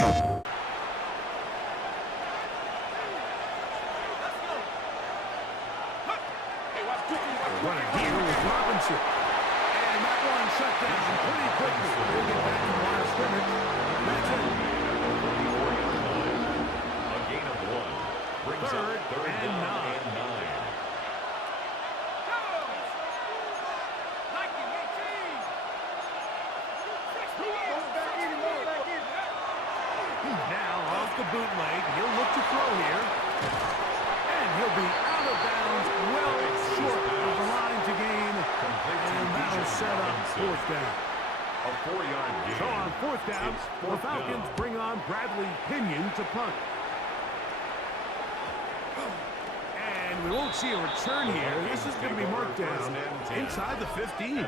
Running here with Robinson. And that one shut down pretty quickly. We'll get back to the line of scrimmage. That's it. A gain of 1. Brings up third and 9. Now off the bootleg, he'll look to throw here. And he'll be out of bounds, well short of the line to gain. And that'll set up fourth down. A 4-yard gain. So on fourth down, the Falcons bring on Bradley Pinion to punt. And we won't see a return here. This is going to be marked down inside the 15.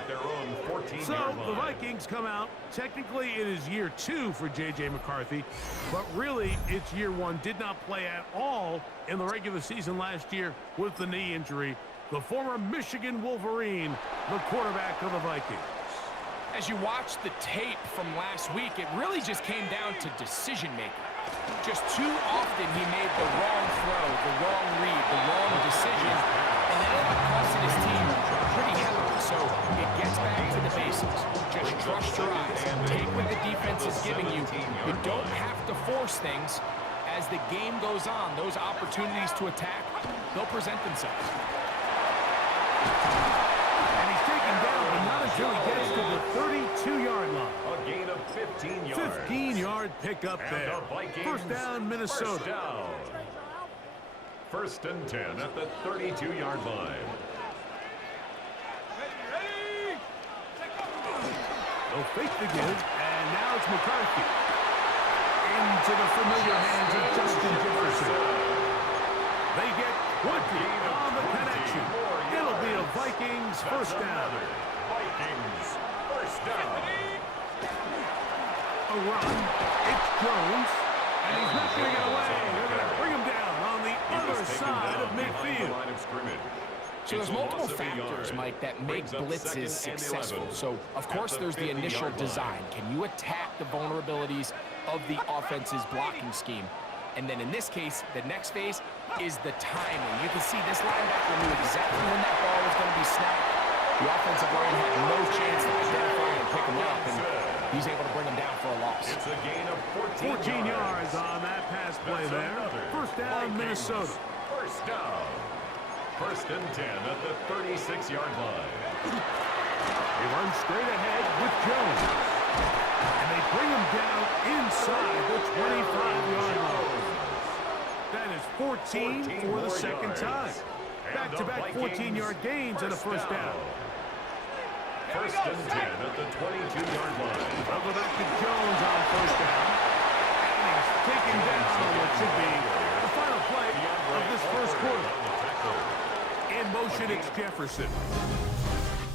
So the Vikings come out. Technically, it is year 2 for J.J. McCarthy, but really, it's year 1. Did not play at all in the regular season last year with the knee injury. The former Michigan Wolverine, the quarterback of the Vikings. As you watch the tape from last week, it really just came down to decision-making. Just too often he made the wrong throw, the wrong read, the wrong decision, and that ended up costing his team pretty heavily. So it gets back to the basics. Just trust your eyes. Take what the defense is giving you. You don't have to force things. As the game goes on, those opportunities to attack, they'll present themselves. And he's taken down, but not until he gets to the 32-yard line. A gain of 15 yards. 15-yard pickup there. First down, Minnesota. First and 10 at the 32-yard line. They'll fake the give, and now it's McCarthy. Into the familiar hands of Justin Jefferson. They get 20 on the connection. It'll be a Vikings first down. Vikings first down. A run. It's Jones. And he's not going to get away. They're going to bring him down on the other side of midfield. So there's multiple factors, Mike, that make blitzes successful. So, of course, there's the initial design. Can you attack the vulnerabilities of the offense's blocking scheme? And then in this case, the next phase is the timing. You can see this linebacker knew exactly when that ball was going to be snapped. The offensive line had no chance to identify and pick him up, and he's able to bring him down for a loss. It's a gain of 14 yards on that pass play there. First down, Minnesota. First down. First and 10 at the 36-yard line. He runs straight ahead with Jones. And they bring him down inside the 25-yard line. That is 14 for the second time. Back-to-back 14-yard gains and a first down. First and 10 at the 22-yard line. Over back to Jones on first down. And he's taken down on what should be the final play of this first quarter. In motion, it's Jefferson.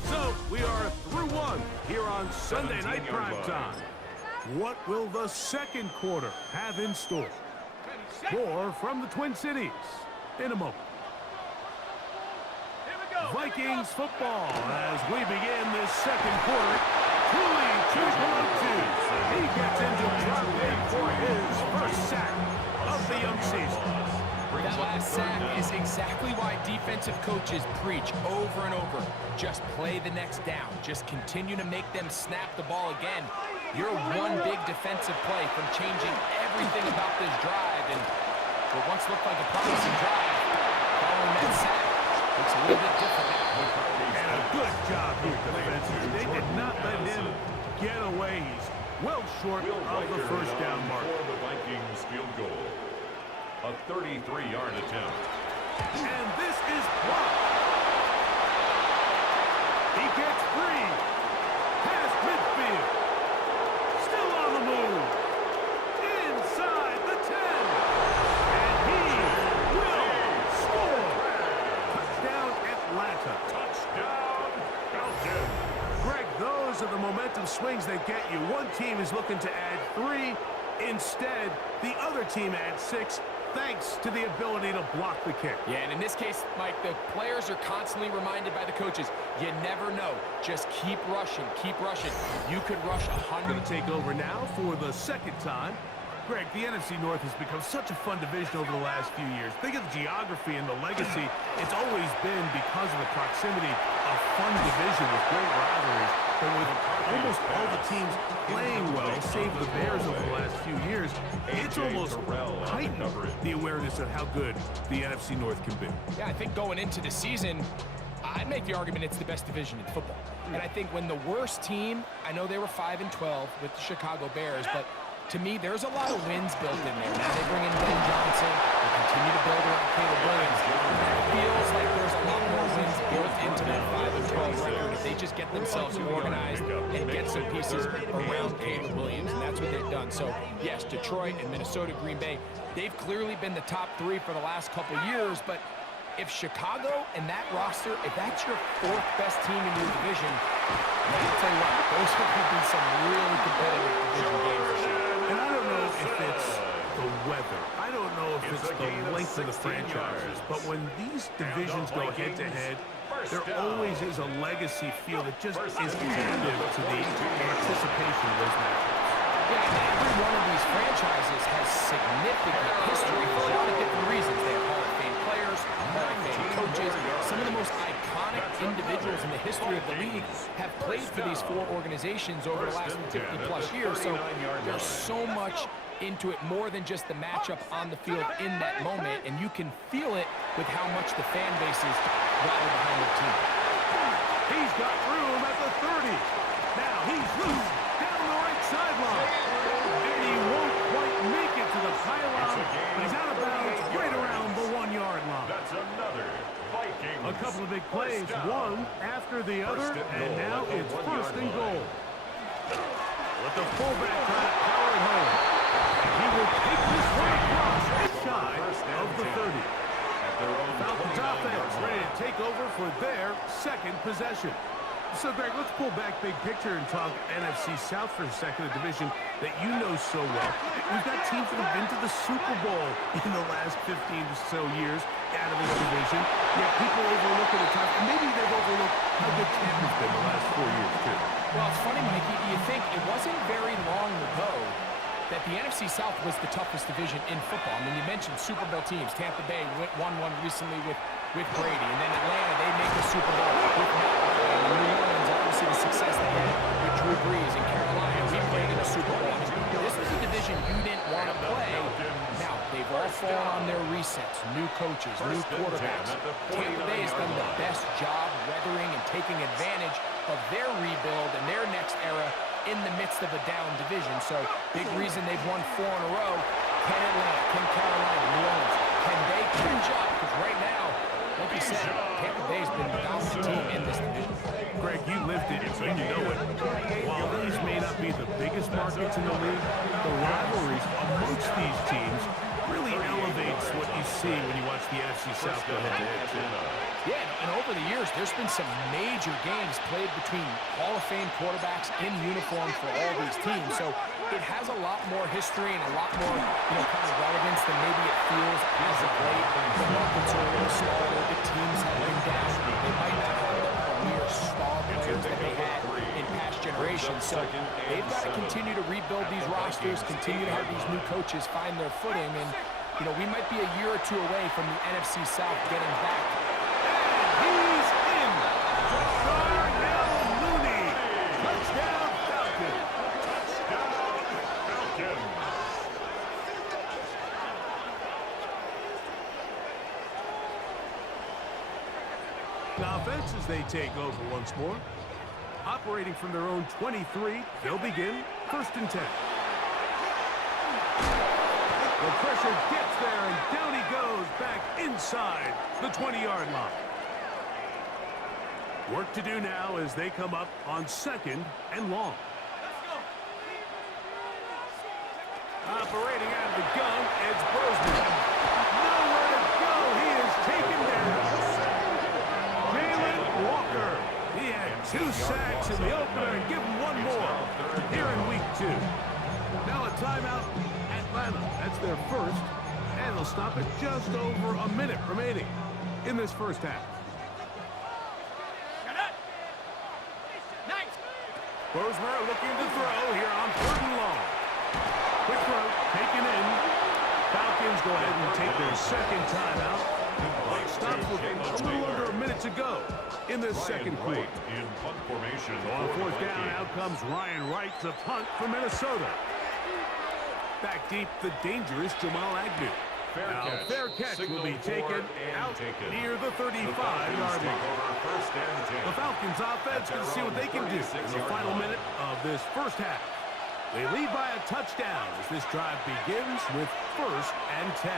So, we are through one here on Sunday Night Primetime. What will the second quarter have in store? More from the Twin Cities in a moment. Vikings football as we begin this second quarter. Cooley to He gets into drop in for his first sack of the young season. That last sack is exactly why defensive coaches preach over and over. Just play the next down. Just continue to make them snap the ball again. You're one big defensive play from changing everything about this drive. And what once looked like a promising drive, following that sack, looks a little bit different now. And a good job here defensively. They did not let him get away. He's well short of the first down mark. For the Vikings field goal. A 33-yard attempt. And this is blocked. He gets free. Past midfield. Still on the move. Inside the 10. And he will score. Touchdown Atlanta. Touchdown Falcons. Greg, those are the momentum swings that get you. One team is looking to add 3. Instead, the other team adds 6. Thanks to the ability to block the kick. Yeah, and in this case, Mike, the players are constantly reminded by the coaches, you never know. Just keep rushing, keep rushing. You could rush 100. Going to take over now for the second time. Greg, the NFC North has become such a fun division over the last few years. Think of the geography and the legacy. It's always been because of the proximity a fun division with great rivalries. But with almost all the teams playing well, save the Bears over the last few years, it's almost heightened the awareness of how good the NFC North can be. Yeah, I think going into the season, I'd make the argument it's the best division in football. And I think when the worst team, I know they were 5-12 with the Chicago Bears, but to me, there's a lot of wins built in there. Now they bring in Ben Johnson. They continue to build around Caleb Williams. It feels like there's a lot more wins built into that 5-12 record if they just get themselves organized and get some pieces around Caleb Williams, and that's what they've done. So, yes, Detroit and Minnesota, Green Bay, they've clearly been the top three for the last couple years, but if Chicago and that roster, if that's your fourth best team in your division, I'll tell you what, those are going to be some really competitive division games this year. And I don't know if it's the weather. I don't know if it's the length of the franchises. But when these divisions go head-to-head, there always is a legacy feel that just is additive to the anticipation of those matchups. Yeah, and every one of these franchises has significant history for a lot of different reasons. They have Hall of Fame players, Hall of Fame coaches. Some of the most iconic individuals in the history of the league have played for these four organizations over the last 50-plus years. So there's so much into it, more than just the matchup on the field in that moment, and you can feel it with how much the fan bases rally behind their team. He's got room at the 30. Now he's loose down the right sideline. And he won't quite make it to the pylon, but he's out of bounds right around the 1-yard line. That's another Vikings. A couple of big plays, one after the other, and now it's first and goal. With the fullback trying to power it home. And he will take this one across just shy of the 30. Falcons offense ready to take over for their second possession. So, Greg, let's pull back big picture and talk NFC South for a second, a division that you know so well. We've got teams that have been to the Super Bowl in the last 15 or so years out of this division. Yet people overlook it at times. Maybe they've overlooked how good Tampa's been the last 4 years, too. Well, it's funny, Mikey. You think it wasn't very long ago that the NFC South was the toughest division in football. I mean, you mentioned Super Bowl teams. Tampa Bay won one recently with Brady. And then Atlanta, they make the Super Bowl with Matt Ryan. And New Orleans, obviously the success they had with Drew Brees. And Carolina, we played in a Super Bowl. This was a division you didn't want to play. Now, they've all fallen on their resets. New coaches, new quarterbacks. Tampa Bay has done the best job weathering and taking advantage of their rebuild and their next era in the midst of a down division. So, big reason they've won 4 in a row. Can Atlanta, can Carolina, New Orleans, can they catch up? Because right now, like you said, Tampa Bay's been the dominant team in this division. Greg, you lived it, so you know it. While these may not be the biggest markets in the league, the rivalries amongst these teams really elevates what you see when you watch the NFC South go head-to-head. Yeah, and over the years, there's been some major games played between Hall of Fame quarterbacks in uniform for all these teams. So it has a lot more history and a lot more, kind of relevance than maybe it feels as of late. The markets are a little smaller. The teams have been down. They might not have the premier star players that they had in past generations. So they've got to continue to rebuild these rosters, continue to have these new coaches find their footing. And, we might be a year or two away from the NFC South getting back. He's in. Darnell Mooney. Touchdown, Falcons. Offense as they take over once more. Operating from their own 23, they'll begin first and 10. The pressure gets there, and down he goes back inside the 20-yard line. Work to do now as they come up on second and long. Operating out of the gun, it's Brosnan. Nowhere to go. He is taken down. Jalen Walker. He had 2 sacks in the opener and give him 1 more here in week 2. Now a timeout. Atlanta, that's their first, and they'll stop it just over a minute remaining in this first half. Bosmer looking to throw here on 3rd and long. Quick throw, taken Falcons go ahead and take their second timeout. Clock stops with a little under a minute to go in the second quarter. In punt formation. So on fourth down, out comes Ryan Wright to punt for Minnesota. Back deep, the dangerous Jamal Agnew. Fair catch will be taken out near the 35-yard line. The Falcons offense can see what they can do in the final minute of this first half. They lead by a touchdown as this drive begins with 1st and 10.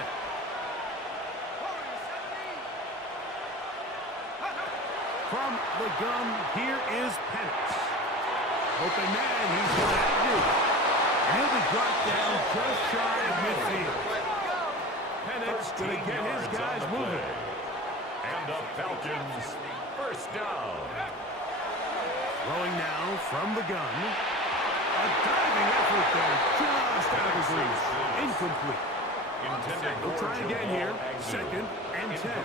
From the gun, here is Penix. Open man, he's going to Agnew. He'll be brought down just shy of midfield. Penix going to get his guys moving. And the Falcons, first down. Throwing now from the gun. A diving effort there, just out of his reach. Incomplete. We'll try again here. 2nd and 10.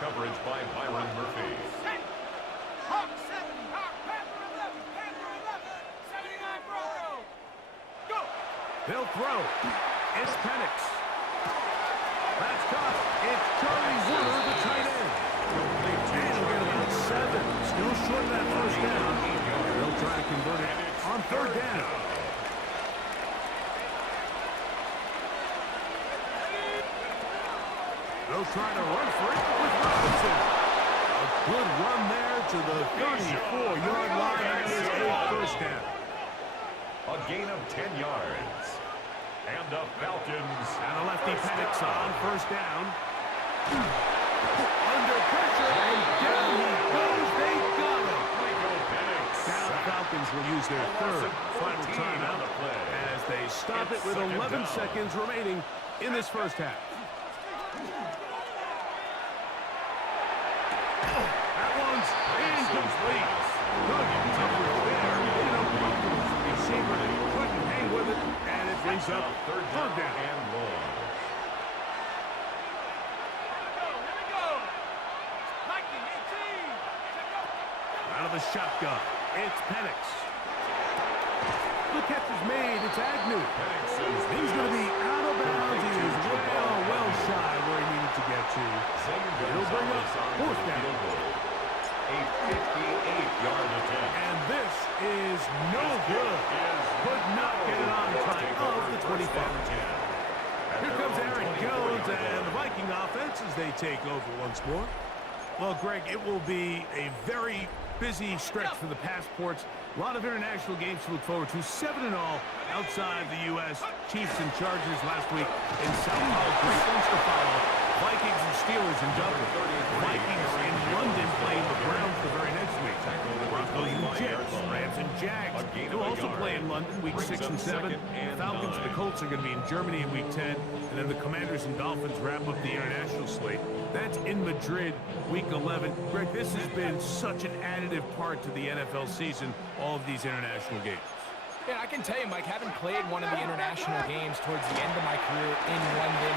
Coverage by Byron Murphy. Hawk 7, Hawk, Panther 11, Panther 11, 79 Bronco. Go! They'll throw. It's Penix. That's caught. It's Charlie Wooler, the tight end. And he'll get about 7. Still short of that first down. They'll try to convert it on 3rd down. They'll try to run for it with Robinson. A good run there to the 34-yard line. That is a first down. A gain of 10 yards. And the Falcons. And a lefty Penix on 1st down. Under pressure, and down he goes. They got him. Now the Falcons will use their 3rd final timeout as they stop it with 11 seconds remaining in this first half. That one's incomplete. Good coverage there. Receiver couldn't hang with it, and it brings up 3rd down. And long. Out of the shotgun, it's Penix. The catch is made, it's Agnew. He's going to be out of bounds. He is well shy where he needed to get to. It'll bring up 4th down. A 58-yard attempt. And this is no good. Could not get it on time of the 25. Here comes Aaron Jones and the Viking offense as they take over once more. Well, Greg, it will be a very busy stretch for the passports. A lot of international games to look forward to. 7-0 outside the U.S. Chiefs and Chargers last week in Sao Paulo. Great ones to follow. Vikings and Steelers in Dublin. Vikings in London playing the Browns the very next week. Broncos and Jets. Rams and Jags. They'll also play in London week 6 and 7. Falcons and the Colts are going to be in Germany in week 10. And then the Commanders and Dolphins wrap up the international slate. That's in Madrid week 11. Greg, this has been such an additive part to the NFL season, all of these international games. Yeah, I can tell you, Mike, having played one of the international games towards the end of my career in London,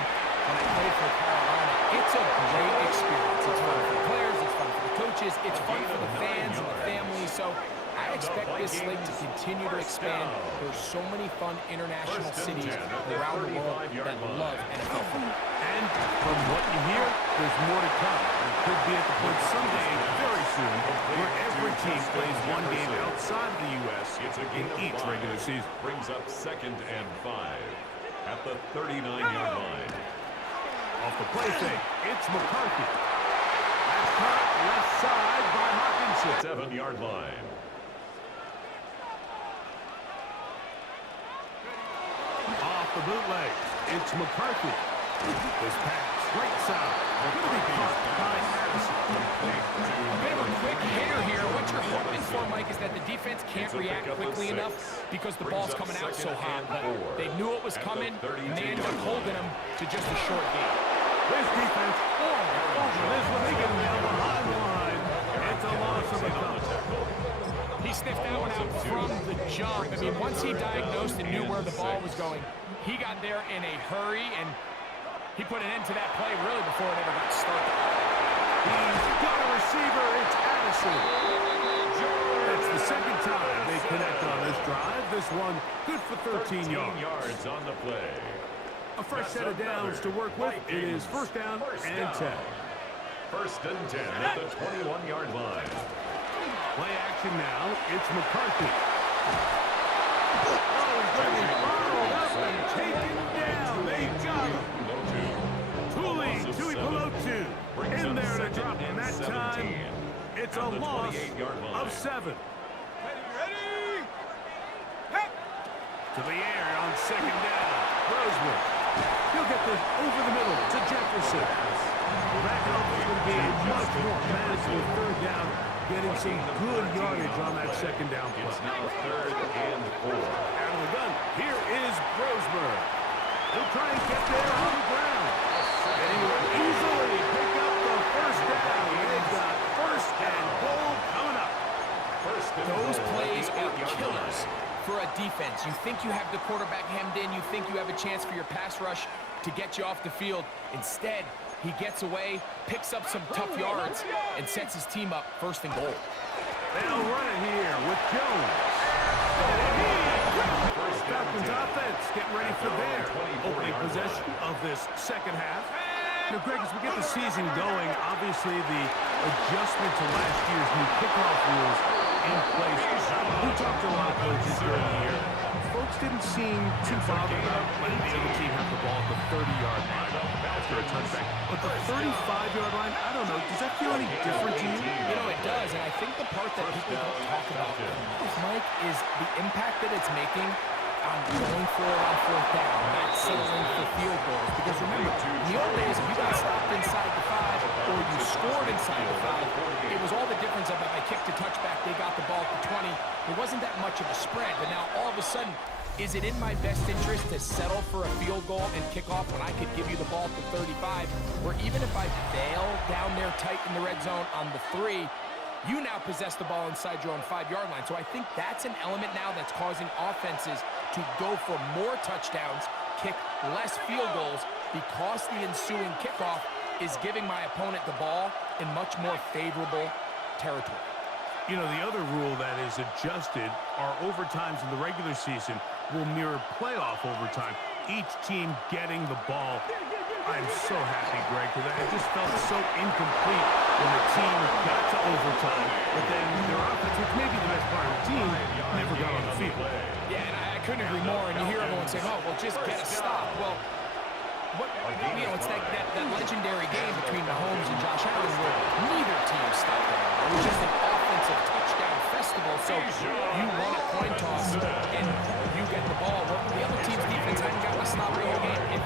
when I played for Carolina, it's a great experience. It's fun for the players, it's fun for the coaches, it's fun for the fans and the families. So I expect this slate to continue to expand. There's so many fun international cities around the world that love NFL football. And from what you hear, there's more to come. It could be at the point someday, very soon, where every team plays one game outside of the U.S. in each regular season. Brings up 2nd and 5 at the 39-yard line. Off the play fake, it's McCarthy. That's caught left side by Hawkinson. 7-yard line. Off the bootleg, it's McCarthy. This pass, right side. Going to be caught by Addison. Bit of a quick hitter here. What you're hoping for, Mike, is that the defense can't react quickly enough because the ball's coming out so hot. But they knew it was coming, and they ended up holding him to just a short game. This defense, this one, they get him down behind the line. It's a loss of a couple. He sniffed that one out from the jump. I mean, once he diagnosed and knew where the ball was going, he got there in a hurry, and he put an end to that play really before it ever got started. He's got a receiver. It's Addison. That's the second time they connect on this drive. This one good for 13 yards. On the play. A fresh set of downs to work with. It is first down and 10. First and 10 at the 21-yard line. Play action now. It's McCarthy. Oh, he's going to be followed up and taken down. They got him. Tui Pelotu in there to drop him. That time, it's a loss of 7. Ready? Hit! To the air on second down. Roseman. He'll get this over the middle to Jefferson. That help is going to be much more manageable third down, getting some good yardage on that second down play. It's now 3rd and 4. Out of the gun, here is Roseman. He'll try and get there on the ground. And he will easily pick up the first down. They've got first and goal coming up. Those plays are killers for a defense. You think you have the quarterback hemmed in. You think you have a chance for your pass rush to get you off the field. Instead, he gets away, picks up some tough yards, and sets his team up first and goal. They'll run it here with Jones. Falcons offense getting ready for their opening possession of this second half. Now, Greg, as we get the season going, obviously the adjustment to last year's new kickoff rules in place. We talked to a lot of coaches during the year. Folks didn't seem too bothered about letting the other team have the ball at the 30-yard line after a touchback. But the 35-yard line, I don't know, does that feel any different to you? You know, it does, and I think the part that people don't talk about enough, Mike, is the impact that it's making on going for it on fourth down, not settling for field goals. Because remember, in the old days, if you got stopped inside the 5 or you scored inside the 5, it was all the difference of if I kicked a touchback, they got the ball at the 20. There wasn't that much of a spread, but now all of a sudden, is it in my best interest to settle for a field goal and kick off when I could give you the ball at the 35, where even if I fail down there tight in the red zone on the 3, you now possess the ball inside your own 5-yard line. So I think that's an element now that's causing offenses to go for more touchdowns, kick less field goals, because the ensuing kickoff is giving my opponent the ball in much more favorable territory. You know, the other rule that is adjusted are overtimes in the regular season will mirror playoff overtime. Each team getting the ball. I'm so happy, Greg, because I just felt so incomplete when the team got to overtime, but then their offense, which may be the best part of the team, never got on the field. Yeah, and I couldn't agree more. And you hear everyone saying, oh, well, just get a stop. Well, it's that legendary game between Mahomes and Josh Allen where neither team stopped them. It was just an offensive touchdown festival. So you run a coin toss and you get the ball. Well, the other team's defense hadn't gotten a stop the whole game.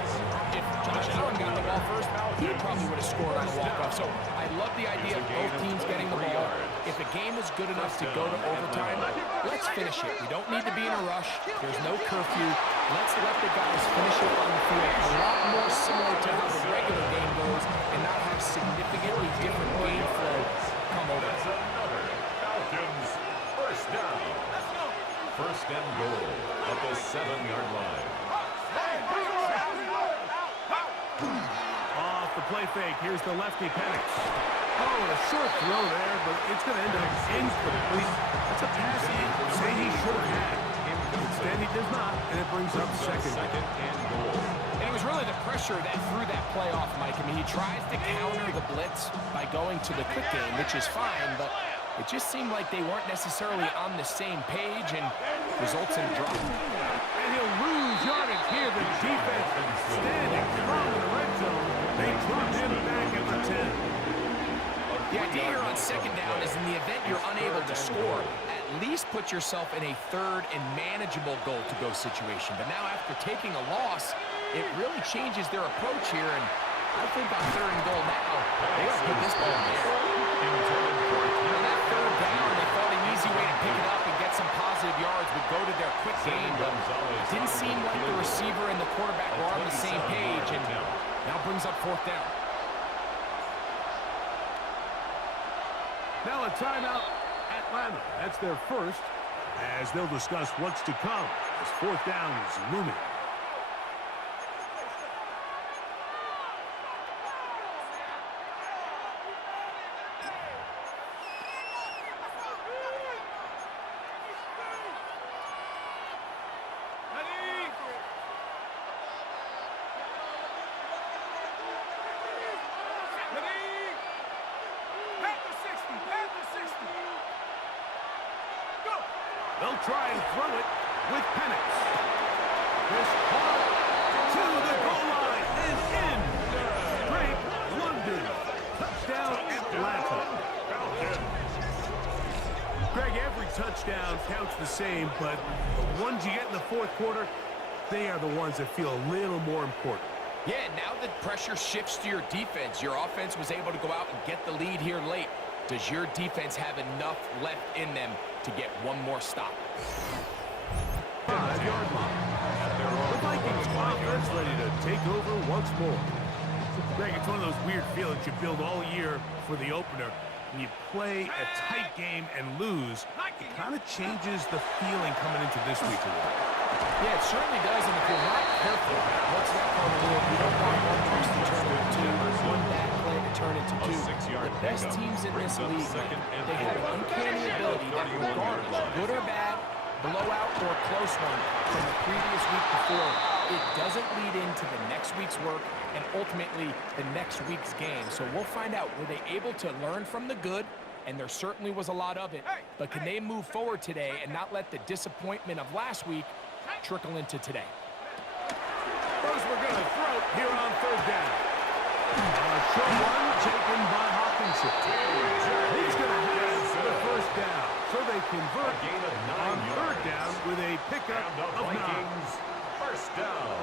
If Josh Allen got the ball first, he probably would have scored on a walk-off. So I love the idea of both teams getting the ball. If the game is good enough to go to overtime, let's finish it. We don't need to be in a rush. There's no curfew. Let's let the guys finish it on the field. A lot more similar to how the regular game goes and not have significantly different game flow come over. That's another Falcons first down. First and goal at the 7-yard line. Off the play fake, here's the lefty Penix. Oh, a short throw there, but it's going to end up incomplete. That's a pass he say he should have had. Instead, he does not, and it brings up second and goal. And it was really the pressure that threw that play off, Mike. I mean, he tries to counter the blitz by going to the quick game, which is fine, but it just seemed like they weren't necessarily on the same page and results in a drop. And he'll lose yardage here. The defense standing strong in the red zone. They drop him back at the 10. The idea here on second down is in the event you're unable to score, at least put yourself in a third and manageable goal-to-go situation. But now after taking a loss, it really changes their approach here. And I think on third and goal now, they got to put this ball in the air. You know, that third down, they thought an easy way to pick it up and get some positive yards would go to their quick game, but it didn't seem like the receiver and the quarterback were on the same page, and now brings up fourth down. Now a timeout, Atlanta. That's their first, as they'll discuss what's to come as fourth down is looming. try and throw it with Penix. This caught to the goal line and in. Great London. Touchdown Atlanta. Greg, every touchdown counts the same, but the ones you get in the fourth quarter, they are the ones that feel a little more important. Yeah, now the pressure shifts to your defense. Your offense was able to go out and get the lead here late. Does your defense have enough left in them to get one more stop? 5-yard line. The Vikings offense ready to take over once more. Greg, it's one of those weird feelings you build all year for the opener. When you play a tight game and lose, it kind of changes the feeling coming into this week's award. Yeah, it certainly does, and if you're not careful, what's that called? We don't want one twist to turn into two, one bad play to turn into two. The best teams in this league, they have an uncanny ability that regardless, good or bad, blowout or close one from the previous week before, it doesn't lead into the next week's work and ultimately the next week's game. So we'll find out, were they able to learn from the good? And there certainly was a lot of it. But can they move forward today and not let the disappointment of last week trickle into today? First, we're going to throw here on third down. A short one taken by Hawkinson. He's going to have the first down. So they convert on third down with a pickup of 9. First down.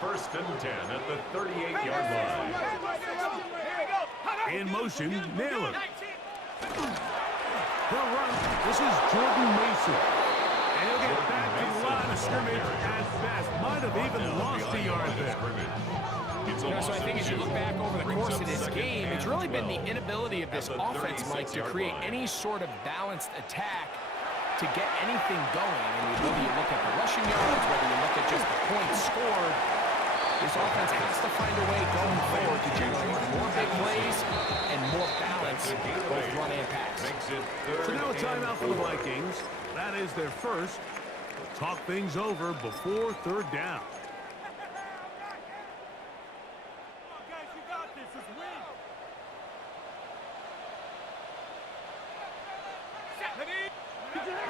First and 10 at the 38-yard line. In motion, Naylor. They'll run. This is Jordan Mason. And he'll get back to the line of scrimmage at best. Might have even lost a yard there. So I think as you look back over the course of this game, it's really been the inability of this offense, Mike, to create any sort of balanced attack to get anything going. And whether you look at the rushing yards, whether you look at just the points scored, this offense has to find a way going forward to generate more big plays and more balance, both run and pass. So now a timeout for the Vikings. That is their first. We'll talk things over before third down.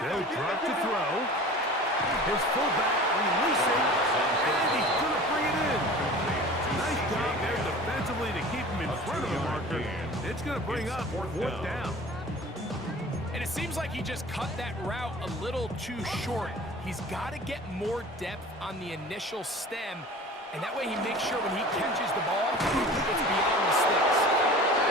They'll drop to throw. His fullback releasing, and he's going to bring it in. Nice job there defensively to keep him in front of the marker. It's going to bring up fourth down. And it seems like he just cut that route a little too short. He's got to get more depth on the initial stem, and that way he makes sure when he catches the ball, it's beyond the sticks.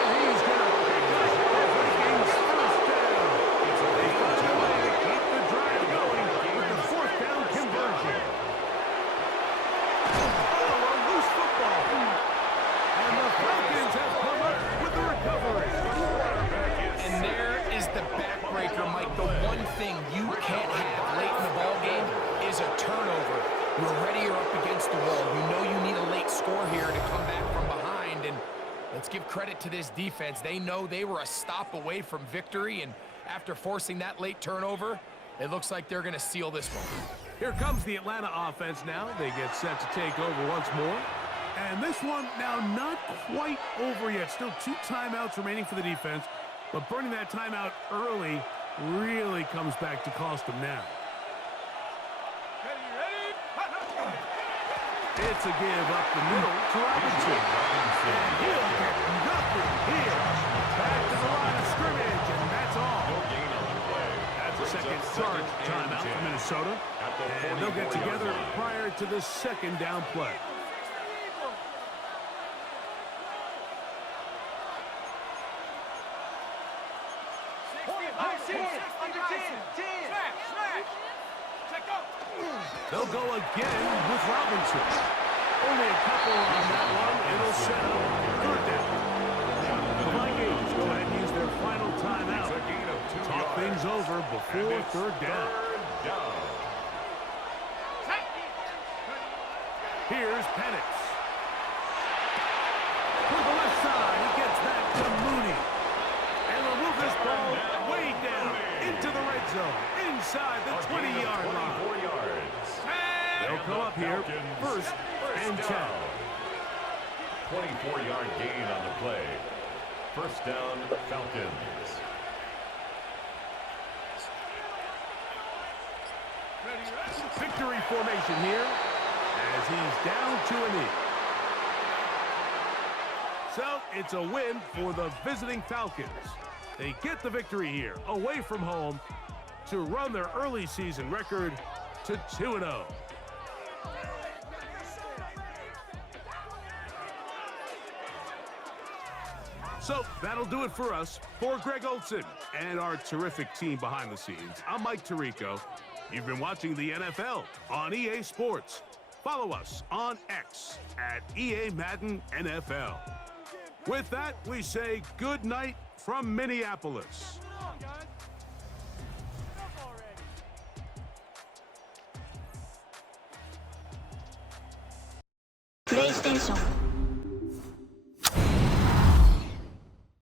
And he's going to pick up the Vikings' first down. They find a way to keep the drive going with the fourth down conversion. Oh, a loose football. And the Falcons have come up with the recovery. And there is the backbreaker, Mike. The one thing you can't have late in the ball game is a turnover. You're ready, you're up against the wall. You know you need a late score here to come back from behind. And let's give credit to this defense. They know they were a stop away from victory. And after forcing that late turnover, it looks like they're going to seal this one. Here comes the Atlanta offense now. They get set to take over once more. And this one now not quite over yet. Still 2 timeouts remaining for the defense. But burning that timeout early really comes back to cost them now. It's a give up the middle to Robinson. And he'll get nothing here. Back to the line of scrimmage, and that's all. That's a second charge timeout for Minnesota. And they'll get together prior to the second down play. They'll go again with Robinson. Only a couple on that one. It'll set up third down. The Vikings go ahead and use their final timeout. Talk things over before third down. Here's Penix. To the left side, he gets back to Mooney. And they'll move this ball way down into the red zone, inside the 20-yard line. They'll come up here, first and 10. 24-yard gain on the play. First down, Falcons. Victory formation here as he's down to a knee. So it's a win for the visiting Falcons. They get the victory here, away from home, to run their early season record to 2-0. So that'll do it for us. For Greg Olson and our terrific team behind the scenes, I'm Mike Tirico. You've been watching the NFL on EA Sports. Follow us on X at EA Madden NFL. With that, we say good night from Minneapolis. PlayStation